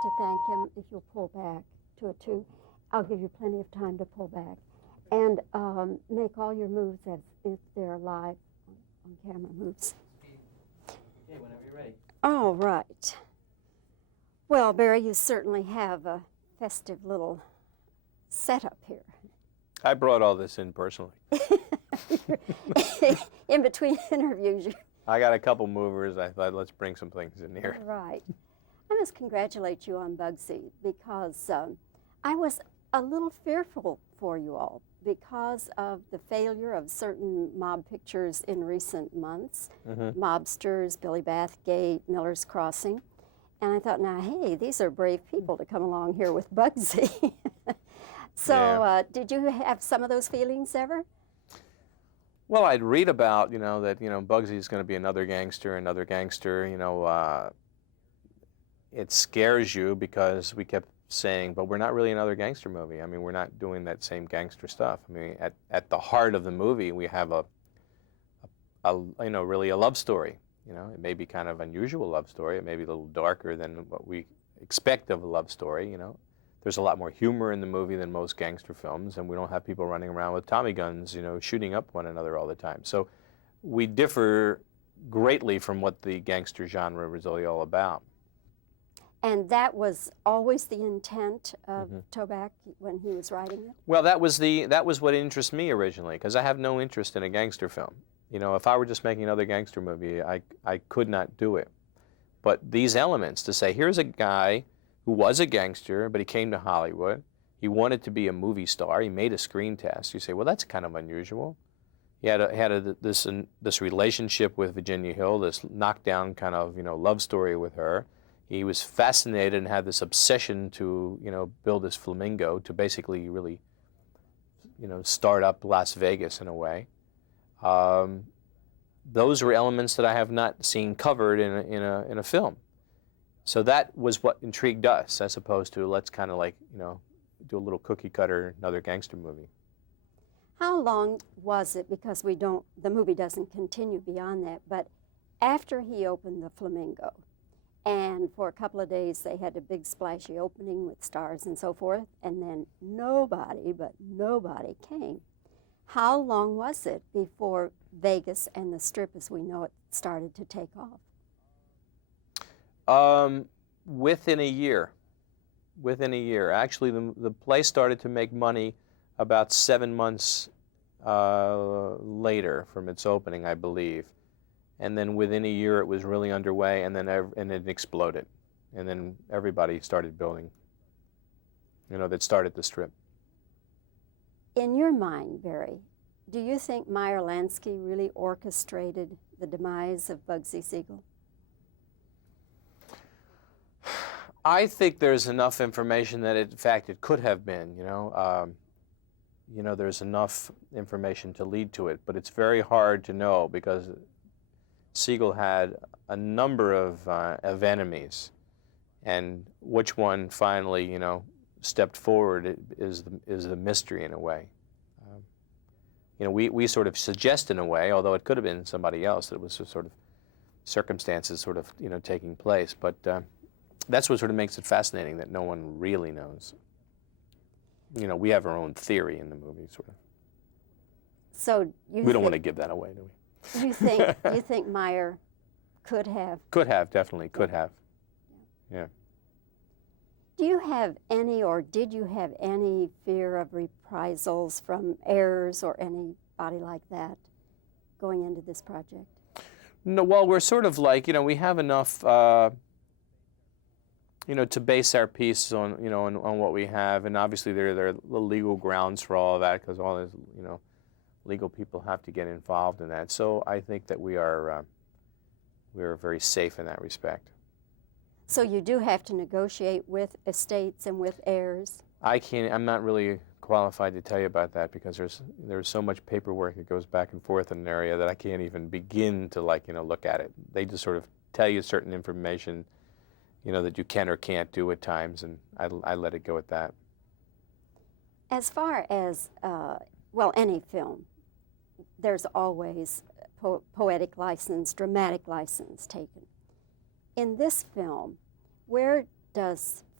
to thank him. If you'll pull back to a 2, I'll give you plenty of time to pull back. And make all your moves as if they're live on camera moves. Okay, whenever you're ready. All right. Well, Barry, you certainly have a festive little setup here. I brought all this in personally. In between interviews. I got a couple movers. I thought, let's bring some things in here. Right. I must congratulate you on Bugsy because I was a little fearful for you all because of the failure of certain mob pictures in recent months. Mobsters, Billy Bathgate, Miller's Crossing. And I thought, now, hey, these are brave people to come along here with Bugsy. So Yeah. did you have some of those feelings ever? Well, I'd read about, that, Bugsy's going to be another gangster. It scares you because we kept saying, but we're not really another gangster movie. I mean, we're not doing that same gangster stuff. I mean, at the heart of the movie, we have really a love story. It may be kind of unusual love story. It may be a little darker than what we expect of a love story. There's a lot more humor in the movie than most gangster films, and we don't have people running around with Tommy guns, shooting up one another all the time. So we differ greatly from what the gangster genre was really all about. And that was always the intent of Toback when he was writing it? Well, that was what interested me originally, because I have no interest in a gangster film. If I were just making another gangster movie, I could not do it. But these elements, to say, here's a guy who was a gangster, but he came to Hollywood. He wanted to be a movie star. He made a screen test. You say, well, that's kind of unusual. He had this relationship with Virginia Hill, this knockdown kind of love story with her. He was fascinated and had this obsession to build this flamingo to basically really start up Las Vegas in a way. Those were elements that I have not seen covered in a film. So that was what intrigued us, as opposed to let's kind of do a little cookie cutter, another gangster movie. How long was it, because the movie doesn't continue beyond that, but after he opened the Flamingo, and for a couple of days they had a big splashy opening with stars and so forth, and then nobody came. How long was it before Vegas and the Strip as we know it started to take off? Within a year. Actually, the play started to make money about 7 months later from its opening, I believe. And then within a year, it was really underway, and then it exploded. And then everybody started building, that started the Strip. In your mind, Barry, do you think Meyer Lansky really orchestrated the demise of Bugsy Siegel? I think there's enough information that, in fact, it could have been. There's enough information to lead to it, but it's very hard to know because Siegel had a number of enemies, and which one finally, stepped forward is the mystery in a way. We sort of suggest in a way, although it could have been somebody else, that it was sort of circumstances sort of taking place, but. That's what sort of makes it fascinating, that no one really knows. We have our own theory in the movie, sort of. So we don't want to give that away, do we? You think Meyer could have? Could have, definitely, could have. Yeah. Do you have any, or did you have any fear of reprisals from heirs or anybody like that going into this project? No, well, we're sort of like, we have enough... to base our piece on, on what we have, and obviously there are legal grounds for all of that, because all these, legal people have to get involved in that. So I think that we are very safe in that respect. So you do have to negotiate with estates and with heirs? I'm not really qualified to tell you about that, because there's so much paperwork that goes back and forth in an area that I can't even begin to look at it. They just sort of tell you certain information that you can or can't do at times, and I let it go at that. As far as, any film, there's always poetic license, dramatic license taken. In this film, where does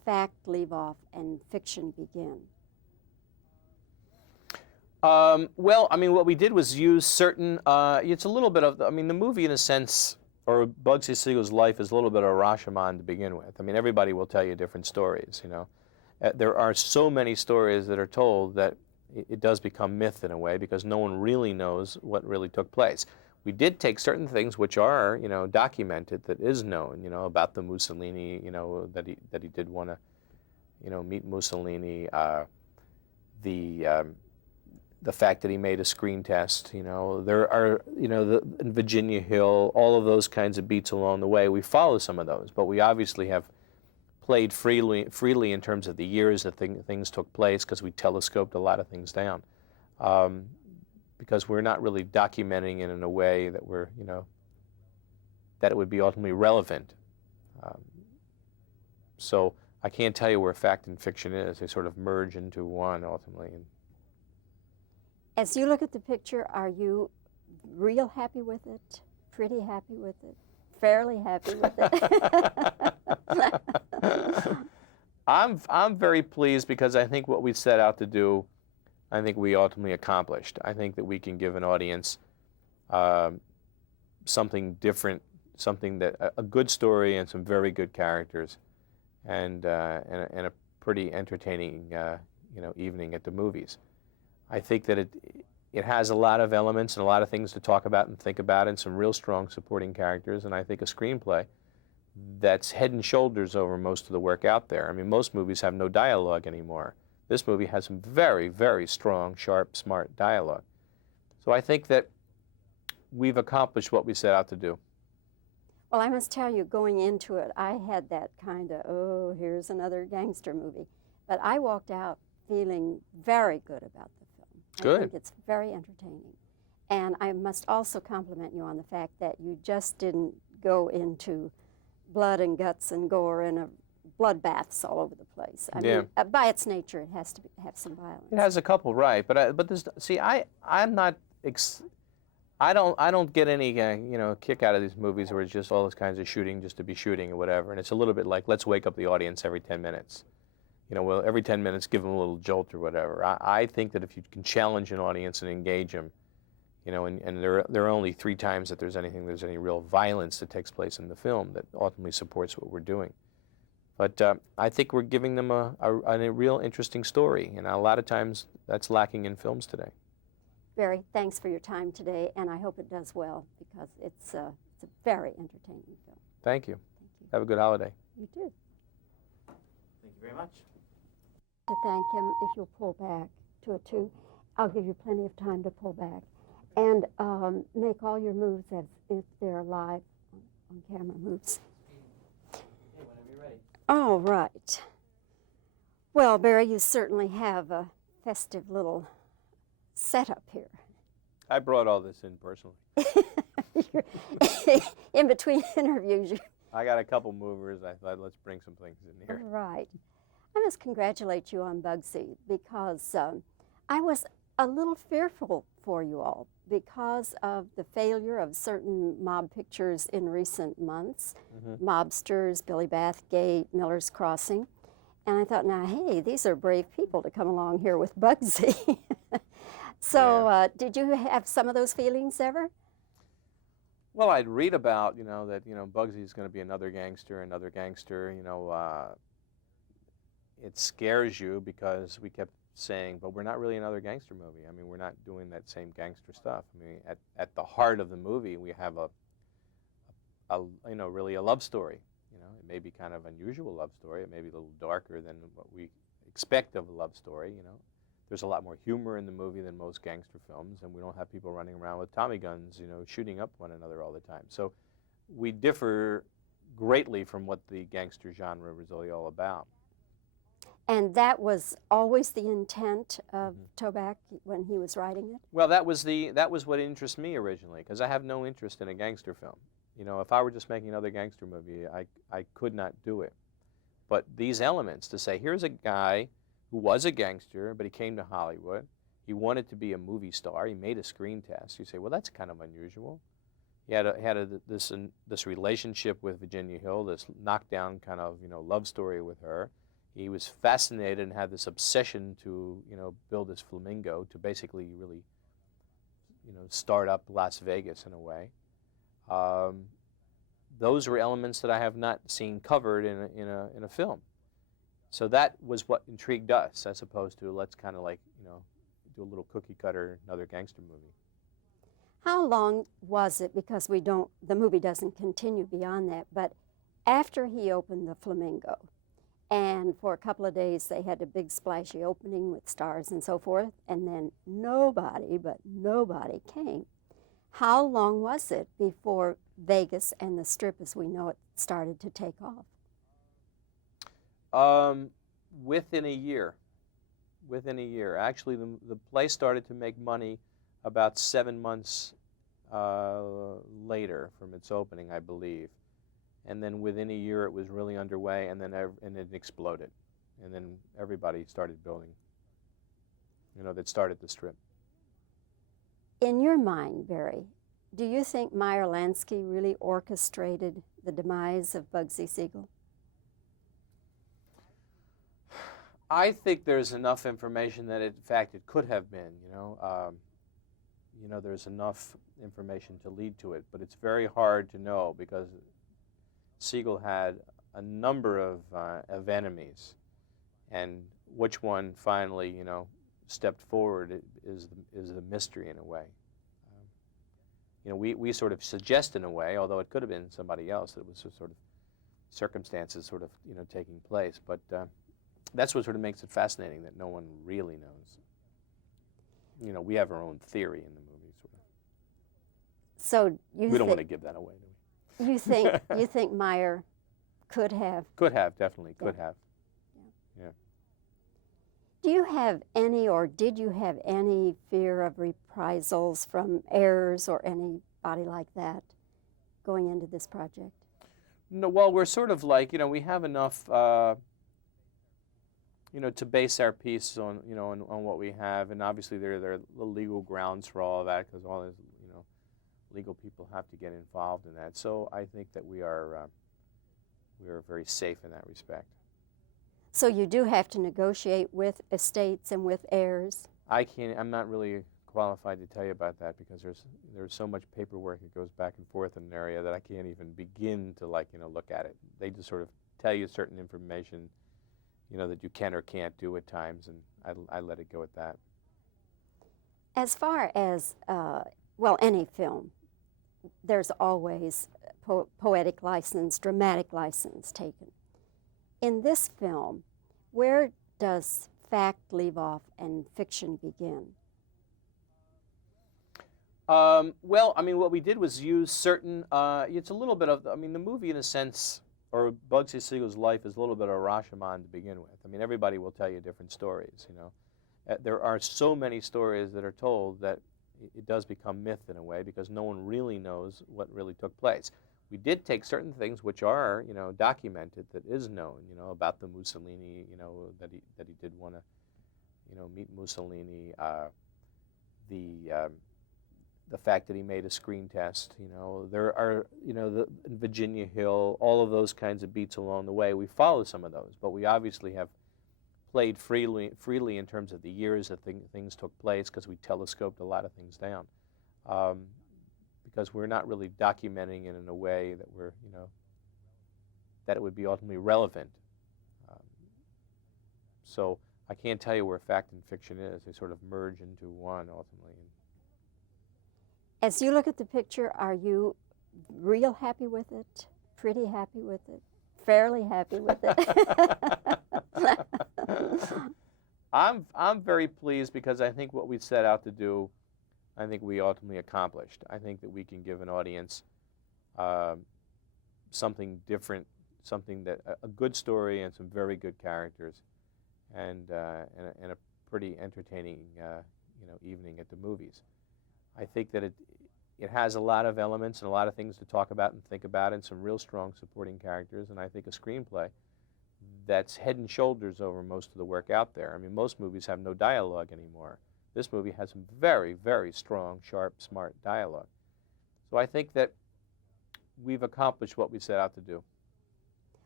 fact leave off and fiction begin? Well, I mean, what we did was use certain, it's a little bit of, I mean, the movie in a sense, or Bugsy Siegel's life is a little bit of Rashomon to begin with. I mean, everybody will tell you different stories, you know. There are so many stories that are told that it does become myth in a way because no one really knows what really took place. We did take certain things which are, you know, documented, that is known, you know, about the Mussolini, you know, that he did want to, you know, meet Mussolini, the fact that he made a screen test, you know, there are, you know, in Virginia Hill, all of those kinds of beats along the way. We follow some of those, but we obviously have played freely in terms of the years that things took place because we telescoped a lot of things down. Because we're not really documenting it in a way that we're, you know, that it would be ultimately relevant. So I can't tell you where fact and fiction is. They sort of merge into one ultimately. As you look at the picture, are you real happy with it? Pretty happy with it? Fairly happy with it? I'm very pleased because I think what we set out to do, I think we ultimately accomplished. I think that we can give an audience something different, something that a good story and some very good characters, and a pretty entertaining you know, evening at the movies. I think that it has a lot of elements and a lot of things to talk about and think about, and some real strong supporting characters, and I think a screenplay that's head and shoulders over most of the work out there. I mean, most movies have no dialogue anymore. This movie has some very, very strong, sharp, smart dialogue. So I think that we've accomplished what we set out to do. Well, I must tell you, going into it, I had that kind of, oh, here's another gangster movie. But I walked out feeling very good about the film. Good. I think it's very entertaining. And I must also compliment you on the fact that you just didn't go into blood and guts and gore and bloodbaths all over the place. I mean, by its nature, it has to have some violence. It has a couple, right? But there's, see, I'm not. I don't get any you know, kick out of these movies where it's just all those kinds of shooting just to be shooting or whatever. And it's a little bit like, let's wake up the audience every 10 minutes. You know, well, every 10 minutes, give them a little jolt or whatever. I think that if you can challenge an audience and engage them, you know, and there are only 3 times that there's any real violence that takes place in the film that ultimately supports what we're doing. But I think we're giving them a real interesting story, and a lot of times that's lacking in films today. Barry, thanks for your time today, and I hope it does well because it's a very entertaining film. Thank you. Thank you. Have a good holiday. You too. Thank you very much. To thank him, if you'll pull back to a 2, I'll give you plenty of time to pull back. And make all your moves as if they're live on camera moves. Okay, whenever you're ready. All right. Well, Barry, you certainly have a festive little setup here. I brought all this in personally. In between interviews. I got a couple movers. I thought, let's bring some things in here. Right. I must congratulate you on Bugsy because I was a little fearful for you all because of the failure of certain mob pictures in recent months. Mobsters, Billy Bathgate, Miller's Crossing. And I thought, now, hey, these are brave people to come along here with Bugsy. So did you have some of those feelings ever? Well, I'd read about, you know, that, you know, Bugsy's going to be another gangster, you know. It scares you because we kept saying, but we're not really another gangster movie. I mean, we're not doing that same gangster stuff. I mean, at the heart of the movie, we have a you know, really a love story. You know, it may be kind of unusual love story. It may be a little darker than what we expect of a love story. You know, there's a lot more humor in the movie than most gangster films, and we don't have people running around with Tommy guns, you know, shooting up one another all the time. So we differ greatly from what the gangster genre was really all about. And that was always the intent of Toback when he was writing it? Well, that was what interested me originally, because I have no interest in a gangster film. You know, if I were just making another gangster movie, I could not do it. But these elements, to say, here's a guy who was a gangster, but he came to Hollywood. He wanted to be a movie star. He made a screen test. You say, well, that's kind of unusual. He had this relationship with Virginia Hill, this knockdown kind of, you know, love story with her. he was fascinated and had this obsession to, build this flamingo to basically really, start up Las Vegas in a way. Those were elements that I have not seen covered in a film. So that was what intrigued us, as opposed to let's kind of like, do a little cookie cutter, another gangster movie. How long was it, because the movie doesn't continue beyond that, but after he opened the Flamingo, and for a couple of days they had a big splashy opening with stars and so forth, and then nobody came. How long was it before Vegas and the Strip as we know it started to take off? Within a year. Within a year. Actually, the play started to make money about 7 months later from its opening, I believe. And then within a year it was really underway, and then and it exploded. And then everybody started building, that started the Strip. In your mind, Barry, do you think Meyer Lansky really orchestrated the demise of Bugsy Siegel? I think there's enough information that, in fact, it could have been. There's enough information to lead to it, but it's very hard to know because Siegel had a number of enemies, and which one finally, stepped forward is the mystery in a way. We sort of suggest in a way, although it could have been somebody else, that it was sort of circumstances sort of, taking place, but that's what sort of makes it fascinating, that no one really knows. We have our own theory in the movie. Sort of. So we don't want to give that away, do we? You think Meyer could have? Could have, definitely, could have. Yeah. Do you have any, or did you have any fear of reprisals from heirs or anybody like that going into this project? No, well, we're sort of like, we have enough, to base our piece on, on what we have, and obviously there are the legal grounds for all of that, because all these, legal people have to get involved in that. So I think that we are very safe in that respect. So you do have to negotiate with estates and with heirs? I'm not really qualified to tell you about that, because there's so much paperwork that goes back and forth in an area that I can't even begin to look at it. They just sort of tell you certain information, that you can or can't do at times, and I let it go at that. As far as, any film, there's always poetic license, dramatic license taken. In this film, where does fact leave off and fiction begin? Well, what we did was use certain, it's a little bit of, the movie in a sense, or Bugsy Siegel's life is a little bit of Rashomon to begin with. Everybody will tell you different stories, There are so many stories that are told that it does become myth in a way, because no one really knows what really took place. We did take certain things which are, documented, that is known, about the Mussolini, that he did want to, meet Mussolini, the fact that he made a screen test, there are, the Virginia Hill, all of those kinds of beats along the way. We follow some of those, but we obviously have played freely in terms of the years that things took place, because we telescoped a lot of things down. Because we're not really documenting it in a way that we're, that it would be ultimately relevant. So I can't tell you where fact and fiction is. They sort of merge into one ultimately. As you look at the picture, are you real happy with it? Pretty happy with it? Fairly happy with it? I'm very pleased, because I think what we set out to do, I think we ultimately accomplished. I think that we can give an audience something different, something that a good story and some very good characters, and a pretty entertaining evening at the movies. I think that it has a lot of elements and a lot of things to talk about and think about, and some real strong supporting characters, and I think a screenplay that's head and shoulders over most of the work out there. Most movies have no dialogue anymore. This movie has some very, very strong, sharp, smart dialogue. So I think that we've accomplished what we set out to do.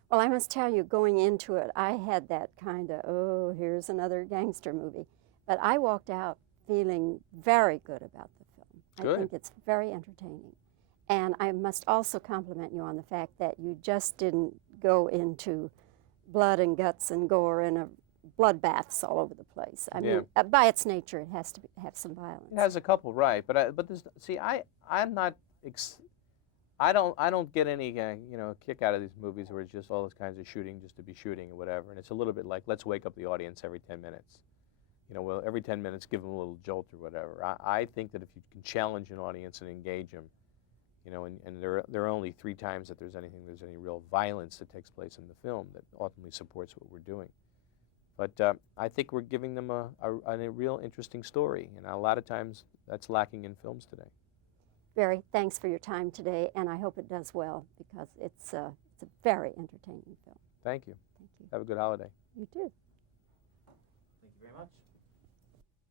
Well, I must tell you, going into it, I had that kind of, oh, here's another gangster movie. But I walked out feeling very good about the film. Good. I think it's very entertaining. And I must also compliment you on the fact that you just didn't go into blood and guts and gore and bloodbaths all over the place. I mean, by its nature, it has to have some violence. It has a couple, right? But this, see, I'm not. I don't get any kick out of these movies where it's just all this kinds of shooting just to be shooting or whatever. And it's a little bit like, let's wake up the audience every 10 minutes. Well, every 10 minutes give them a little jolt or whatever. I think that if you can challenge an audience and engage them, and there are only 3 times that there's any real violence that takes place in the film that ultimately supports what we're doing. But I think we're giving them a real interesting story, and a lot of times that's lacking in films today. Barry, thanks for your time today, and I hope it does well because it's a very entertaining film. Thank you. Thank you. Have a good holiday. You too. Thank you very much.